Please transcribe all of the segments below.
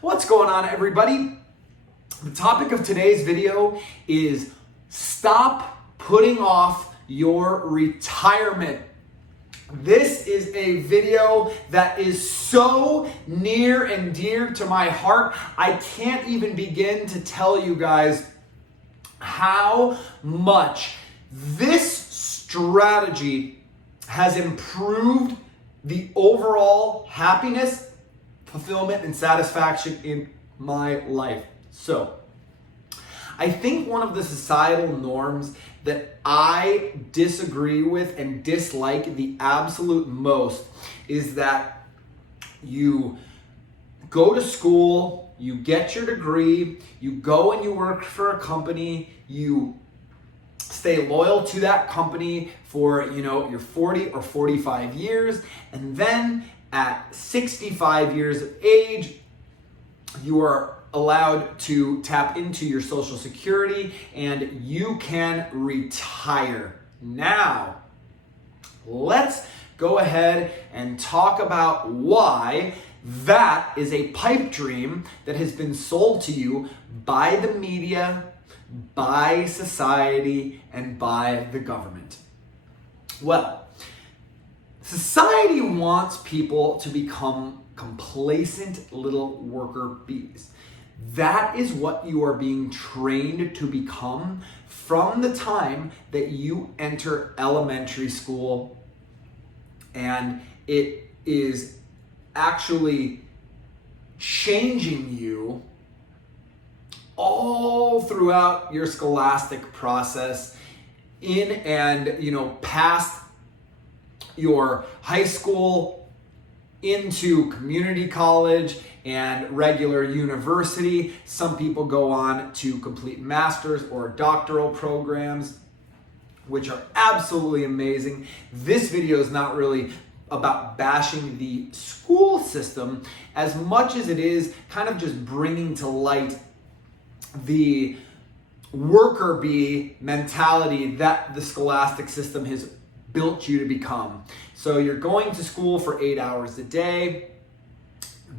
What's going on, everybody? The topic of today's video is stop putting off your retirement. This is a video that is so near and dear to my heart. I can't even begin to tell you guys how much this strategy has improved the overall happiness, fulfillment, and satisfaction in my life. So, I think one of the societal norms that I disagree with and dislike the absolute most is that you go to school, you get your degree, you go and you work for a company, you stay loyal to that company for, your 40 or 45 years, and then at 65 years of age, you are allowed to tap into your Social Security and you can retire. Now, let's go ahead and talk about why that is a pipe dream that has been sold to you by the media, by society, and by the government. Well, society wants people to become complacent little worker bees. That is what you are being trained to become from the time that you enter elementary school, and it is actually changing you all throughout your scholastic process in and past your high school into community college and regular university. Some people go on to complete master's or doctoral programs, which are absolutely amazing. This video is not really about bashing the school system as much as it is kind of just bringing to light the worker bee mentality that the scholastic system has built you to become. So you're going to school for 8 hours a day.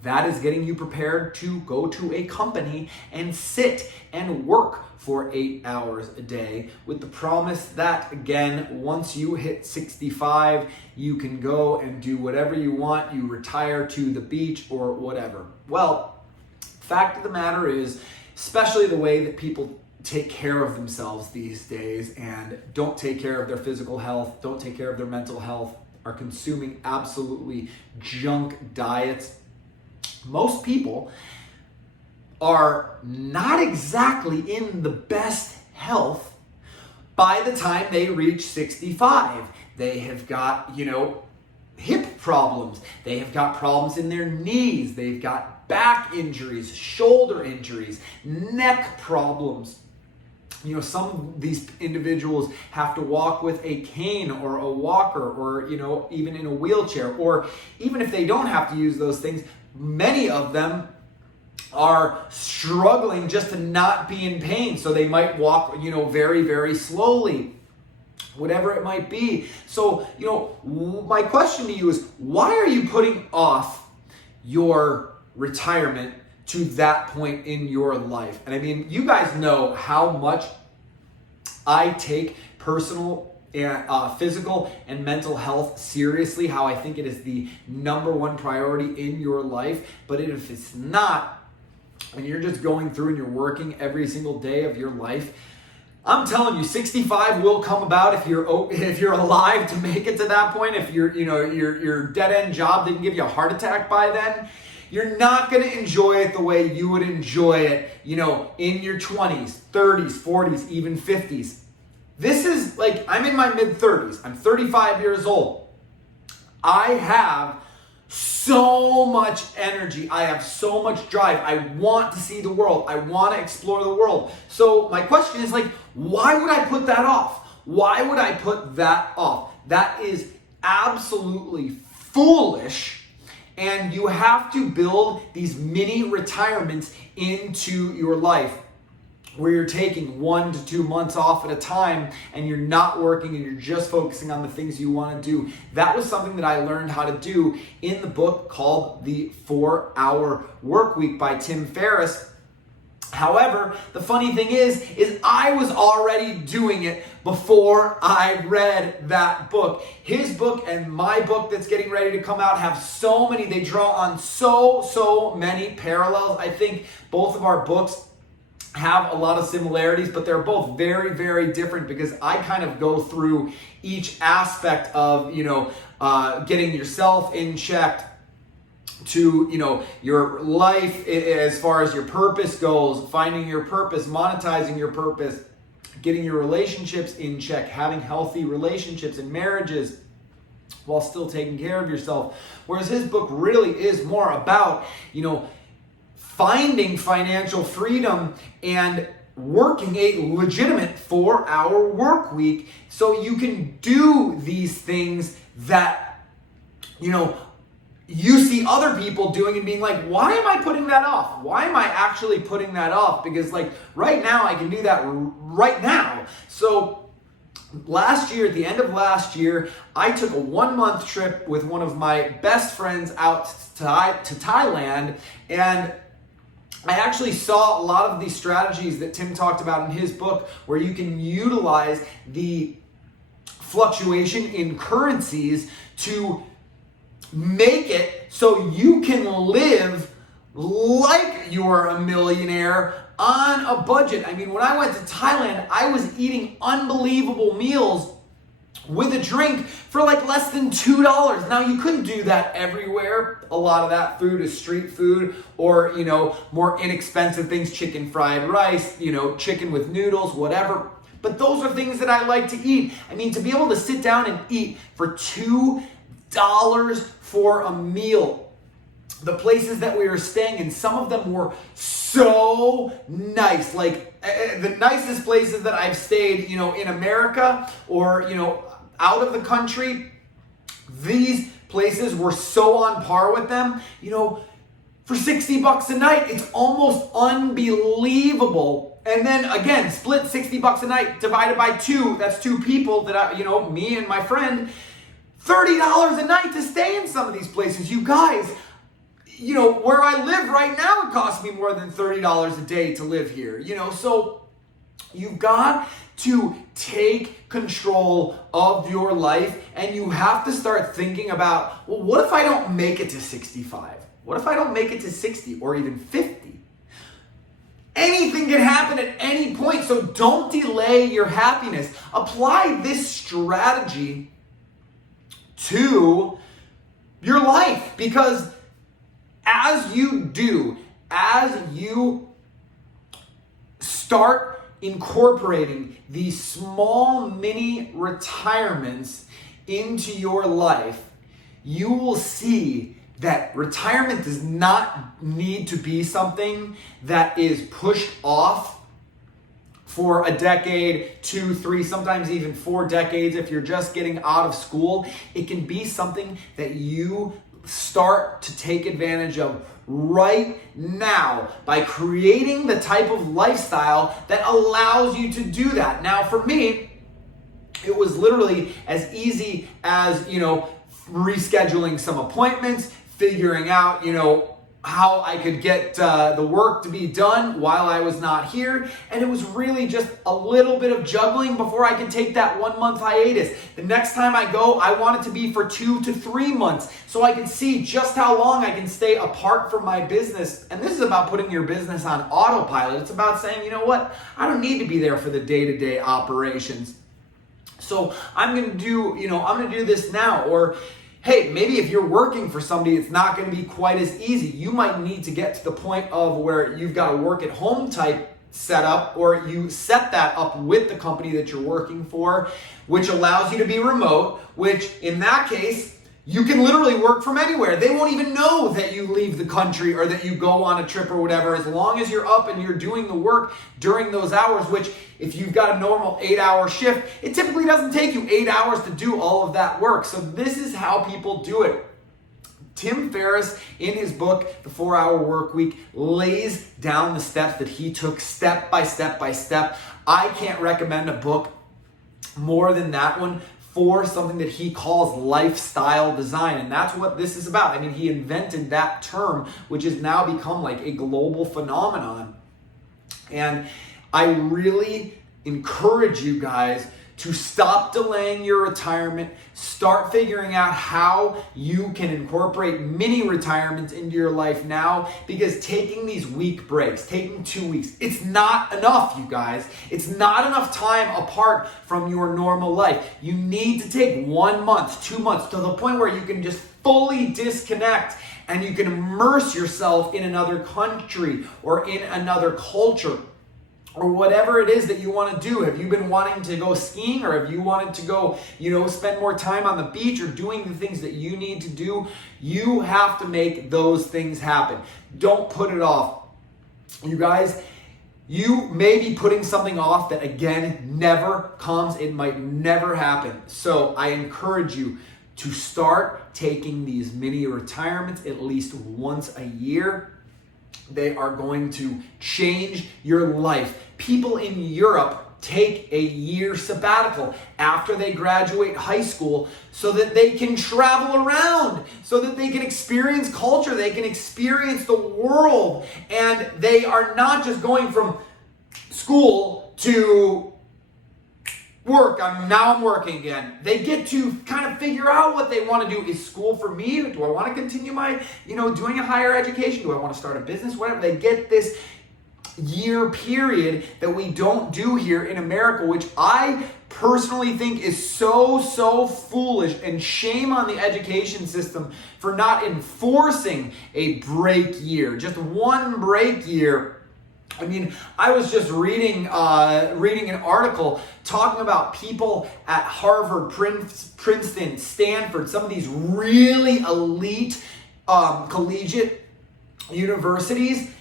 That is getting you prepared to go to a company and sit and work for 8 hours a day with the promise that, again, once you hit 65, you can go and do whatever you want. You retire to the beach or whatever. Well, fact of the matter is, especially the way that people take care of themselves these days and don't take care of their physical health, don't take care of their mental health, are consuming absolutely junk diets. Most people are not exactly in the best health by the time they reach 65. They have got, hip problems. They have got problems in their knees. They've got back injuries, shoulder injuries, neck problems. Some of these individuals have to walk with a cane or a walker or, even in a wheelchair. Or even if they don't have to use those things, many of them are struggling just to not be in pain. So they might walk, very, very slowly, whatever it might be. So, my question to you is, why are you putting off your retirement to that point in your life? And I mean, you guys know how much I take personal and physical and mental health seriously, how I think it is the number one priority in your life. But if it's not, and you're just going through and you're working every single day of your life, I'm telling you, 65 will come about if you're alive to make it to that point. If your dead-end job didn't give you a heart attack by then, you're not going to enjoy it the way you would enjoy it, in your 20s, 30s, 40s, even 50s. This is like, I'm in my mid-30s. I'm 35 years old. I have so much energy. I have so much drive. I want to see the world. I want to explore the world. So my question is why would I put that off? Why would I put that off? That is absolutely foolish. And you have to build these mini retirements into your life. where you're taking 1 to 2 months off at a time and you're not working and you're just focusing on the things you want to do. That was something that I learned how to do in the book called The 4-Hour Workweek by Tim Ferriss. However, the funny thing is I was already doing it before I read that book. His book and my book that's getting ready to come out have they draw on so many parallels. I think both of our books have a lot of similarities, but they're both very, very different because I kind of go through each aspect of, getting yourself in check, to your life as far as your purpose goes, finding your purpose, monetizing your purpose, getting your relationships in check, having healthy relationships and marriages while still taking care of yourself. Whereas his book really is more about finding financial freedom and working a legitimate 4-hour work week so you can do these things that you see other people doing and being like, why am I putting that off? Why am I actually putting that off? Because right now I can do that right now. So last year, at the end of last year, I took a 1-month trip with one of my best friends out to Thailand, and I actually saw a lot of these strategies that Tim talked about in his book where you can utilize the fluctuation in currencies to make it so you can live like you're a millionaire on a budget. I mean, when I went to Thailand, I was eating unbelievable meals with a drink for less than $2. Now, you couldn't do that everywhere. A lot of that food is street food or, more inexpensive things, chicken fried rice, chicken with noodles, whatever. But those are things that I like to eat. I mean, to be able to sit down and eat for $2 for a meal. The places that we were staying in, some of them were so nice. The nicest places that I've stayed, in America or, out of the country, these places were so on par with them. For $60 a night, it's almost unbelievable. And then again, split $60 a night divided by 2, that's 2 people that me and my friend, $30 a night to stay in some of these places. You guys, where I live right now, it costs me more than $30 a day to live here. So you've got to take control of your life, and you have to start thinking about, well, what if I don't make it to 65? What if I don't make it to 60 or even 50? Anything can happen at any point, so don't delay your happiness. Apply this strategy to your life, because as you start incorporating these small mini retirements into your life, you will see that retirement does not need to be something that is pushed off for a decade, 2, 3, sometimes even 4 decades. If you're just getting out of school, it can be something that you start to take advantage of right now by creating the type of lifestyle that allows you to do that. Now, for me, it was literally as easy as, rescheduling some appointments, figuring out, how I could get the work to be done while I was not here. And it was really just a little bit of juggling before I could take that 1-month hiatus. The next time I go, I want it to be for 2 to 3 months so I can see just how long I can stay apart from my business. And this is about putting your business on autopilot. It's about saying, you know what? I don't need to be there for the day-to-day operations. So I'm going to do this now. Or hey, maybe if you're working for somebody, it's not going to be quite as easy. You might need to get to the point of where you've got a work at home type setup, or you set that up with the company that you're working for, which allows you to be remote, which in that case, you can literally work from anywhere. They won't even know that you leave the country or that you go on a trip or whatever, as long as you're up and you're doing the work during those hours, which if you've got a normal 8-hour shift, it typically doesn't take you 8 hours to do all of that work. So this is how people do it. Tim Ferriss, in his book, The 4-Hour Work Week, lays down the steps that he took step by step by step. I can't recommend a book more than that one for something that he calls lifestyle design. And that's what this is about. I mean, he invented that term, which has now become like a global phenomenon. And I really encourage you guys to stop delaying your retirement, start figuring out how you can incorporate mini retirements into your life now, because taking these week breaks, taking 2 weeks, it's not enough, you guys. It's not enough time apart from your normal life. You need to take 1 month, 2 months, to the point where you can just fully disconnect and you can immerse yourself in another country or in another culture, or whatever it is that you want to do. Have you been wanting to go skiing, or have you wanted to go, spend more time on the beach or doing the things that you need to do? You have to make those things happen. Don't put it off. You guys, you may be putting something off that, again, never comes. It might never happen. So I encourage you to start taking these mini retirements at least once a year. They are going to change your life. People in Europe take a year sabbatical after they graduate high school so that they can travel around, so that they can experience culture, they can experience the world, and they are not just going from school to work. Now I'm working again. They get to kind of figure out what they want to do. Is school for me? Do I want to continue my, doing a higher education? Do I want to start a business? Whatever. They get this year period that we don't do here in America, which I personally think is so foolish, and shame on the education system for not enforcing a break year, just one break year. I mean, I was just reading an article talking about people at Harvard, Princeton, Stanford, some of these really elite collegiate universities,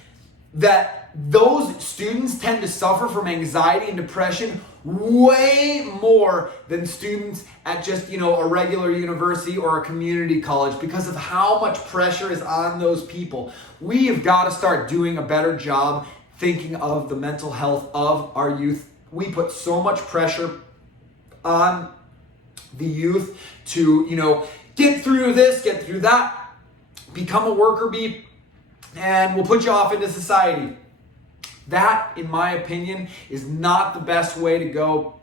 that those students tend to suffer from anxiety and depression way more than students at just, a regular university or a community college, because of how much pressure is on those people. We have got to start doing a better job thinking of the mental health of our youth. We put so much pressure on the youth to, get through this, get through that, become a worker bee, and we'll put you off into society. That, in my opinion, is not the best way to go.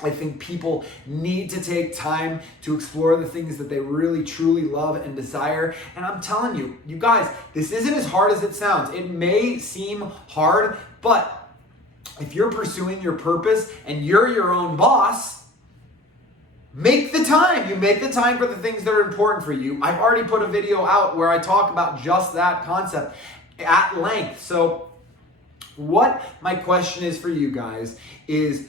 I think people need to take time to explore the things that they really, truly love and desire. And I'm telling you, you guys, this isn't as hard as it sounds. It may seem hard, but if you're pursuing your purpose and you're your own boss, make the time. You make the time for the things that are important for you. I've already put a video out where I talk about just that concept at length. So what my question is for you guys is,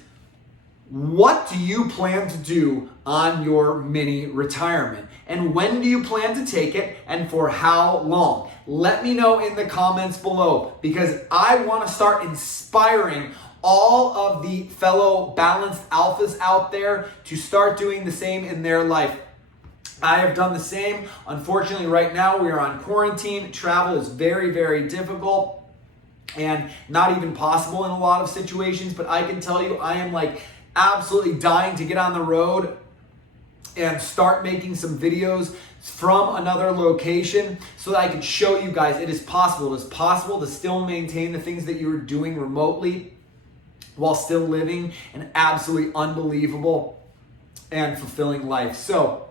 what do you plan to do on your mini retirement? And when do you plan to take it, and for how long? Let me know in the comments below, because I want to start inspiring all of the fellow balanced alphas out there to start doing the same in their life. I have done the same. Unfortunately, right now we are on quarantine. Travel is very, very difficult and not even possible in a lot of situations, but I can tell you I am absolutely dying to get on the road and start making some videos from another location so that I can show you guys it is possible. It is possible to still maintain the things that you're doing remotely while still living an absolutely unbelievable and fulfilling life. So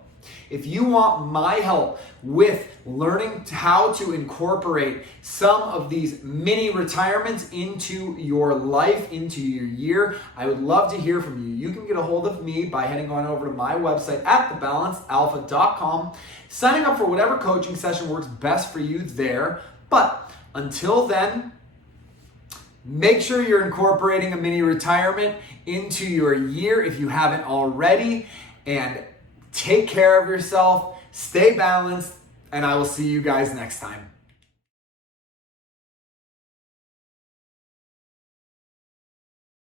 if you want my help with learning how to incorporate some of these mini retirements into your life, into your year, I would love to hear from you. You can get a hold of me by heading on over to my website at thebalancedalpha.com, signing up for whatever coaching session works best for you there. But until then, make sure you're incorporating a mini retirement into your year if you haven't already, and take care of yourself, stay balanced, and I will see you guys next time.